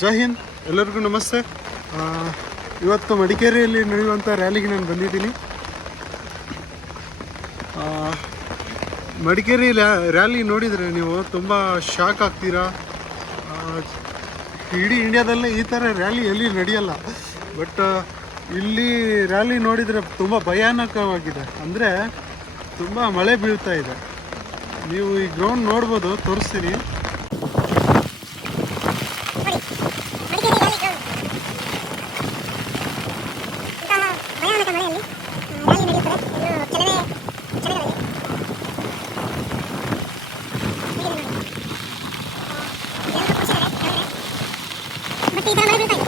ಜೈ ಹಿಂದ್, ಎಲ್ಲರಿಗೂ ನಮಸ್ತೆ. ಇವತ್ತು ಮಡಿಕೇರಿಯಲ್ಲಿ ನಡೆಯುವಂಥ ರ್ಯಾಲಿಗೆ ನಾನು ಬಂದಿದ್ದೀನಿ. ಮಡಿಕೇರಿ ರ್ಯಾ- ರ್ಯಾಲಿ ನೋಡಿದರೆ ನೀವು ತುಂಬ ಶಾಕ್ ಆಗ್ತೀರಾ? ಇಡೀ ಇಂಡಿಯಾದಲ್ಲೇ ಈ ಥರ ರ್ಯಾಲಿ ಎಲ್ಲಿ ನಡೆಯಲ್ಲ. ಬಟ್ ಇಲ್ಲಿ ರ್ಯಾಲಿ ನೋಡಿದರೆ ತುಂಬ ಭಯಾನಕವಾಗಿದೆ. ಅಂದರೆ ತುಂಬ ಮಳೆ ಬೀಳ್ತಾ ಇದೆ. ನೀವು ಈ ಗ್ರೌಂಡ್ ನೋಡ್ಬೋದು, ತೋರಿಸ್ತೀನಿ ಭಯಾನಕ ಮಳೆಯಲ್ಲಿ ರ್ಯಾಲಿ ನಡೆಯುತ್ತದೆ ಇನ್ನು ಕೆಲವೇ ಕ್ಷಣಗಳಲ್ಲಿ ಬಟ್ ಈ ಥರ ಮಳೆ ಬೀಳ್ತಾ ಇದೆ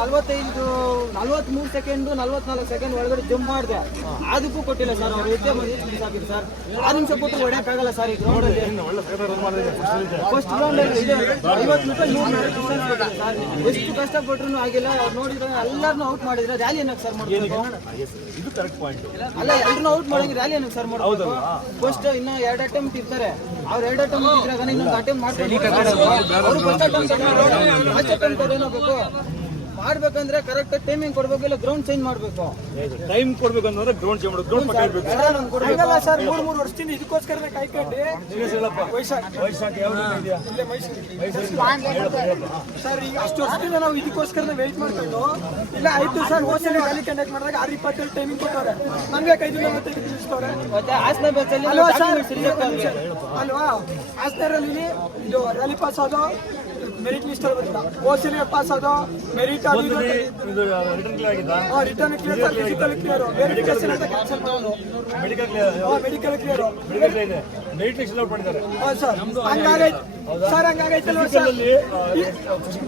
ನಲ್ವತ್ತೈದು ನಲ್ವತ್ಮೂರು ಸೆಕೆಂಡ್ ನಲ್ವತ್ನಾಲ್ಕು ಸೆಕೆಂಡ್ ಒಳಗಡೆ ಜಂಪ್ ಮಾಡಿದೆ. ಅದಕ್ಕೂ ಕೊಟ್ಟಿಲ್ಲ ಸರ್ ಅವ್ರು ಉದ್ಯಮ ಮಿಸ್ ಸರ್ ಆರು ನಿಮಿಷ ಕೊಟ್ಟು ಹೊಡೆಯಕ್ಕಾಗಲ್ಲ ಸರ್ ಈ ಗ್ರೌಂಡ್ ಫಸ್ಟ್ ಗ್ರೌಂಡ್ ಇದೆ. ಐವತ್ತು ನಿಮಿಷ ನೂರ ಡಿಸ್ಟೆನ್ಸ್ ಕೊಟ್ಟಿದೆ ಸರ್ ಎಷ್ಟು ಕಷ್ಟಪಟ್ರು ಆಗಿಲ್ಲ. ಅವ್ರು ನೋಡಿದ್ರೆ ಎಲ್ಲರನ್ನೂ ಔಟ್ ಮಾಡಿದ್ರೆ ರ್ಯಾಲಿ ಏನಕ್ಕೆ ಸರ್ ಮಾಡಬೇಕು? ಇದು ಕರೆಕ್ಟ್ ಪಾಯಿಂಟ್ ಅಲ್ಲ ಎಲ್ಲರನ್ನೂ ಔಟ್ ಮಾಡೋಂಗೆ ರ್ಯಾಲಿ ಏನಕ್ಕೆ ಸರ್ ಮಾಡೋದು ಫಸ್ಟ್ ಇನ್ನ ಎರಡು ಅಟೆಂಪ್ಟ್ ಇರ್ತಾರೆ. ಅವ್ರು ಎರಡು ಅಟೆಂಪ್ಟ್ ಇದ್ರಾಗ ಇನ್ನೊಂದು ಅಟೆಂಪ್ಟ್ ಮಾಡ್ತಾರೆ. ಅವ್ರು ಫಸ್ಟ್ ಅಟೆಂಪ್ಟ್ ಅಟೆಂಪ್ಟ್ ಮಾಡ್ಬೇಕಂದ್ರೆ ಕರೆಕ್ಟ್ ಟೈಮಿಂಗ್ ಕೊಡ್ಬೇಕು ಇಲ್ಲ ಗ್ರೌಂಡ್ ಚೇಂಜ್ ಮಾಡ್ಬೇಕು? ಟೈಮ್ ಕೊಡ್ಬೇಕು ಅಂತಂದ್ರೆ ಗ್ರೌಂಡ್ ಚೇಂಜ್ ಮಾಡೋದು ಗ್ರೌಂಡ್ ಪಕ್ಕ ಇರ್ಬೇಕು. ಹಂಗಲ್ಲ ಸರ್ ಮೂರು ಮೂರು ವರ್ಷದಿಂದ ಇದಕ್ಕೋಸ್ಕರ ಕಾಯ್ಕೊಂಡು. ವಯಸ್ಸಾಗಿ ಯಾವ ರೀತಿ ಇದೆಯಾ? ಸರ್ ಈಗ ಅಷ್ಟು ವರ್ಷದಿಂದ ನಾವು ಇದಕ್ಕೋಸ್ಕರ ವೇಟ್ ಮಾಡ್ಕೊಂಡು ಇಲ್ಲ ಆಯ್ತು ಸರ್ ಕಂಡಕ್ಟ್ ಮಾಡಿದಾಗ ಆರು ಇಪ್ಪತ್ತೇಳು ಟೈಮಿಂಗ್ ಕೊಟ್ಟವ್ರೆ. ನಮ್ಗೆ ಕೈದು ನಲವತ್ತೈದು ತಿಳಿಸ್ತವ್ರೆ ಅಲ್ವಾ ಸರ್? ಅಲ್ವಾ? ಹಾಸನಲ್ಲಿ ಇದು ರ್ಯಾಲಿ ಪಾಸ್ ಆದೋ ಮೆರಿಟ್ ಲಿಸ್ಟ್ ಅಲ್ಲಿ ಬಂದಿಲ್ಲ ಓಸಿಲಿ ಸಲ pass ಆದೋ merit return clear clear physical clear verification ಅಂತ ಕ್ಯಾನ್ಸಲ್ ಮಾಡೋದು ಮೆಡಿಕಲ್ ಕ್ಲಿಯರ್ ಮೆರಿಟ್ ಲಿಸ್ಟ್ ಮಾಡಿದ್ದಾರೆ. Sir ಹಂಗಾಗೈತೆ. Sir sir first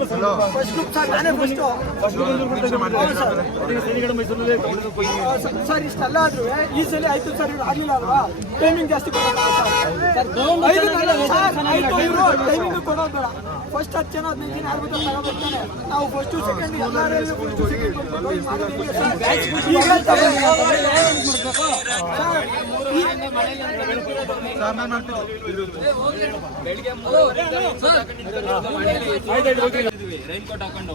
first group sir ನಾನೇ ಫಸ್ಟ್ ಸೈನಿಕರ ಮೈಸೂರಲ್ಲಿ ಸರ್ ಇಷ್ಟೆಲ್ಲ ಆದ್ರೂ ಈ ಸಲ ಆಯ್ತು ಸರ್ ಇವ್ರು ಆಗ್ಲಿಲ್ಲ ಅಲ್ವಾ? ಟೈಮಿಂಗ್ ಜಾಸ್ತಿ ಟೈಮಿಂಗ್ ಕೊಡೋದು ಬೇಡ. ಫಸ್ಟ್ ಹತ್ತು ಜನ ಹದಿನೈದು ತಗೊಬರ್ತಾನೆ ನಾವು ಫಸ್ಟ್ ಸೆಕೆಂಡ್ ಎಲ್ಲರೂ ಫಸ್ಟ್ ಸೆಕೆಂಡ್ ಓಕೆ ರೈನ್ಕೋಟ್ ಹಾಕೊಂಡು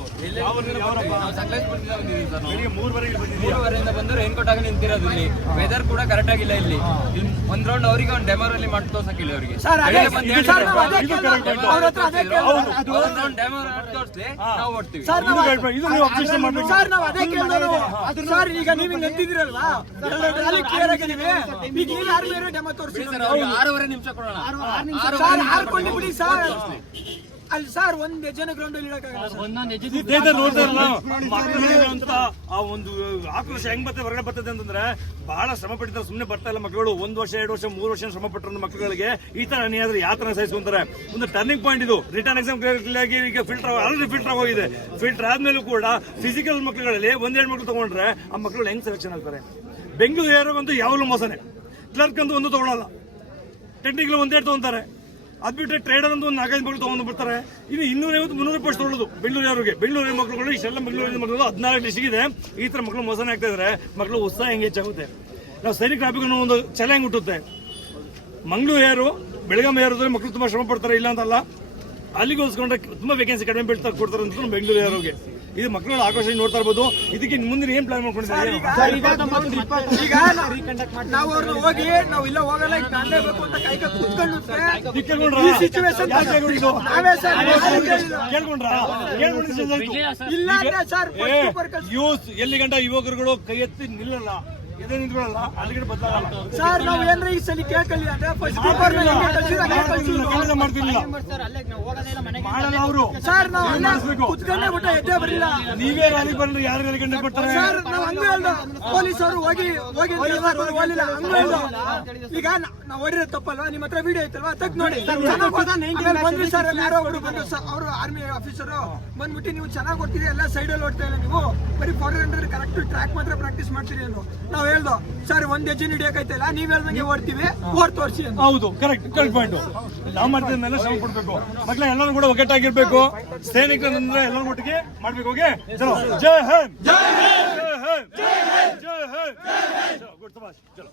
ಮೂರುವರೆಯಿಂದ ಬಂದು ರೈನ್ಕೋಟ್ ಹಾಕೊಂಡು ನಿಂತಿರೋದು ಇಲ್ಲಿ. ವೆದರ್ ಕೂಡ ಕರೆಕ್ಟ್ ಆಗಿಲ್ಲ ಇಲ್ಲಿ. ಇಲ್ಲಿ ಒಂದ್ ರೌಂಡ್ ಅವರಿಗೆ ಒಂದು ಡೆಮರ್ ಅಲ್ಲಿ ಮಾಡಿ ತೋರ್ಸಕ್ಕಿಲ್ಲ ಅವರಿಗೆ. ಸರ್ ಅದೇ ಸರ್ ನಾವು ಓಡ್ತೀವಿ. ಸರ್ ಈಗ ನೀವು ರ್ಯಾಲಿ ಕ್ಲಿಯರ್ ಈಗ ಬೇರೆ ಡೆಮೋ ತೋರಿಸಿ ಅವ್ರಿಗೆ ಆರೂವರೆ ನಿಮಿಷ ಕೊಡೋಣ. ಸರ್ ಆರ್ಕೊಂಡು ಬಿಡಿ ಸರ್. ಅಲ್ಲಿ ಸರ್ ಒಂದ್ ಜನ ಗ್ರೌಂಡ್ ಅಲ್ಲಿ ಅಂತ ಆ ಒಂದು ಆಕ್ರೋಶ ಹೆಂಗ್ ಬರ್ತದೆ ಹೊರಗಡೆ ಬರ್ತದೆ ಅಂತಂದ್ರೆ ಬಹಳ ಶ್ರಮ ಪಟ್ಟಿದ್ದಾರೆ ಸುಮ್ಮನೆ ಬರ್ತಾ ಇಲ್ಲ ಮಕ್ಕಳು ಒಂದ್ ವರ್ಷ ಎರಡು ವರ್ಷ ಮೂರು ವರ್ಷ ಶ್ರಮ ಪಟ್ಟರು ಮಕ್ಕಳಿಗೆ ಈ ತರ ಏನಾದ್ರೂ ಆದ್ರೆ ಯಾವ ತರ ಸಹಿಸ್ಕೊಂತಾರೆ? ಒಂದು ಟರ್ನಿಂಗ್ ಪಾಯಿಂಟ್ ಇದು. ರಿಟರ್ನ್ ಎಕ್ಸಾಮ್ ಆಗಿ ಈಗ ಫಿಲ್ಟರ್ ಆಲ್ರೆಡಿ ಫಿಲ್ಟರ್ ಆಗೋಗಿದೆ ಫಿಲ್ಟರ್ ಆದ್ಮೇಲೂ ಕೂಡ ಫಿಸಿಕಲ್ ಮಕ್ಕಳುಗಳಲ್ಲಿ ಒಂದೆರಡು ಮಕ್ಕಳು ತಗೊಂಡ್ರೆ ಆ ಮಕ್ಕಳು ಹೆಂಗ್ ಸೆಲೆಕ್ಷನ್ ಆಗ್ತಾರೆ? ಬೆಂಗಳೂರು ಏರೋಗಂತೂ ಯಾವಾಗಲೂ ಮೋಸನೆ. ಕ್ಲರ್ಕ್ ಅಂತೂ ಒಂದು ತಗೊಳಲ್ಲ. ಟೆಕ್ನಿಕಲ್ ಒಂದೆರಡು ತಗೊಂತಾರೆ. ಅದ್ ಬಿಟ್ಟರೆ ಟ್ರೇಡರ್ ಅಂತ ಒಂದು ನಾಲ್ಕೈದು ಮಕ್ಕಳು ತಗೊಂಡು ಬರ್ತಾರೆ ಇನ್ನು ಇನ್ನೂರೈವತ್ತು ಮುನ್ನೂರು ರೂಪಾಯಿ ತೊಗೊಳ್ಳೋದು. ಬೆಂಗಳೂರಿಗೆ ಬೆಂಗಳೂರಿನ ಮಕ್ಕಳುಗಳು ಇಷ್ಟೆಲ್ಲ ಬೆಂಗಳೂರಿನ ಮಕ್ಕಳು ಹದಿನಾಲ್ಕು ಡಿಸ್ಟಿಕ್ ಇದೆ ಈ ಥರ ಮಕ್ಕಳು ಮೋಸನೇ ಆಗ್ತಾ ಇದ್ರೆ. ಮಕ್ಕಳು ಉತ್ಸಾಹ ಹೆಂಗೆ ಹೆಚ್ಚಾಗುತ್ತೆ ನಾವು ಸೈನಿಕ ಟ್ರಾಫಿಕ್ ಅನ್ನೋ ಒಂದು ಛಲ ಹೆಂಗೆ ಹುಟ್ಟುತ್ತೆ? ಮಂಗಳೂರು ಯಾರು? ಬೆಳಗಾಂ ಯಾರು ಮಕ್ಕಳು ತುಂಬಾ ಶ್ರಮ ಪಡ್ತಾರೆ, ಇಲ್ಲ ಅಂತಲ್ಲ. ಅಲ್ಲಿಗೆ ಹೋಲಿಸ್ಕೊಂಡ್ರೆ ತುಂಬಾ ವೇಕೆನ್ಸಿ ಕಡಿಮೆ ಬೀಳ್ತಾ ಕೊಡ್ತಾರೆ ಅಂತ ಬೆಂಗಳೂರು ಯಾರಿಗೆ ಇದು ಮಕ್ಕಳು ಆಕರ್ಷಣೆ ನೋಡ್ತಾ ಇರ್ಬೋದು? ಇದಕ್ಕೆ ಮುಂದೆ ಏನ್ ಪ್ಲಾನ್ ಮಾಡ್ಕೊಂಡಿದ್ದಾರೆ? ಈಗ ನಾವು ಅವ್ರನ್ನ ಹೋಗಿ ನಾವು ಇಲ್ಲ ಹೋಗಲ್ಲ ಈಗ ಬೇಕು ಅಂತ ಕೈಗೆ ಕುತ್ಕೊಂಡು ಈ ಸಿಚುವೇಶನ್ ನಾವೇ ಸರ್ ಕೇಳ್ಕೊಂಡ್ರ? ಇಲ್ಲ ಅಂದ್ರೆ ಸರ್ ಯೂಸ್ ಎಲ್ಲಿ ಗಂಟ ಯುವಕರುಗಳು ಕೈ ಎತ್ತಿ ನಿಲ್ಲಲ್ಲ. ನಿಂತ್ಕೊಳ್ಳಲ್ಲ ಅಲ್ಲಿಗೆ ಬದಲಾಗಲ್ಲ. ಸರ್ ನಾವು ಏನ್ರ ಈ ಸಲ ಕೇಳ್ಕೊಳ್ಳಿ? ಅಂದ್ರೆ ಫಸ್ಟ್ ಪೇಪರ್ ಕೆಲಸ ಮಾಡ್ತಿರ್ಲಿಲ್ಲ ಮಾಡಲ್ಲ ಅವರು. ಸರ್ ನಾವು ಅಲ್ಲೇ ಕುತ್ಕೊಂಡೇ ಬಿಟ್ಟ ಎದ್ದೇ ಬರಲಿಲ್ಲ. ನೀವೇ ರ್ಯಾಲಿ ಬಂದ್ರೆ ಯಾರು ರ್ಯಾಲಿ ಕಂಡು ಬಿಡ್ತಾರೆ ಸರ್ ನಾವು ಹಂಗ ಹೇಳ್ದ. ಪೊಲೀಸ್ ಅವರು ಹೋಗಿ ಹೋಗಿ ಹೋಗಲಿಲ್ಲ ಹೇಳ್ದ. ಈಗ ನಾವು ಹೊಡಿರೋ ತಪ್ಪಲ್ವಾ? ನಿಮ್ಮ ಹತ್ರ ವಿಡಿಯೋ ಐತಲ್ವಾ? ತಗ್ ನೋಡಿ. ಬಂದ್ವಿ ಸರ್ ಯಾರೋ ಅವರು ಬಂದ್ರು. ಸರ್ ಅವರು ಆರ್ಮಿ ಆಫೀಸರು ಬಂದ್ಬಿಟ್ಟು ನೀವು ಚೆನ್ನಾಗಿ ಓಡ್ತೀರಿ ಎಲ್ಲ ಅಲ್ಲಿ ಓಡ್ತಾ ಇಲ್ಲ ನೀವು? ಬರೀ ಫೋರ್ ಹಂಡ್ರೆಡ್ ಕರೆಕ್ಟ್ ಟ್ರ್ಯಾಕ್ ಮಾತ್ರ ಪ್ರಾಕ್ಟೀಸ್ ಮಾಡ್ತೀರಿ ಅನ್ನೋ ನಾವು ಹೇಳ್ದೋ ಸರ್ ಒಂದ್ ಹೆಜ್ಜೆ ಹಿಡಿಯಕೈತಲ್ಲ ನೀವ್ ಹೇಳ್ದಂಗೆ ಓಡ್ತೀವಿ ಓಡ್ ತೋರಿಸಿ ಅಂತ. ಹೌದು ಕರೆಕ್ಟ್ ಕರೆಕ್ಟ್ ಪಾಯಿಂಟ್ ನಾವು ಮಾಡ್ತಿದ್ಮೇಲೆ ಶ್ರಮ ಕೊಡ್ಬೇಕು ಮಕ್ಳ ಎಲ್ಲರೂ ಕೂಡ ಒಗ್ಗಟ್ಟಾಗಿರ್ಬೇಕು. ಸೈನಿಕರಂದ್ರೆ ಎಲ್ಲರೂ ಒಟ್ಟಿಗೆ ಮಾಡ್ಬೇಕು ಹೋಗಿ ಚಲೋ ಜೈ ಹಿಂದ್! ಜೈ ಹಿಂದ್! ಜೈ ಹಿಂದ್! ಜೈ ಹಿಂದ್! ಗುಡ್ ಸಬಾಷ್ ಚಲೋ.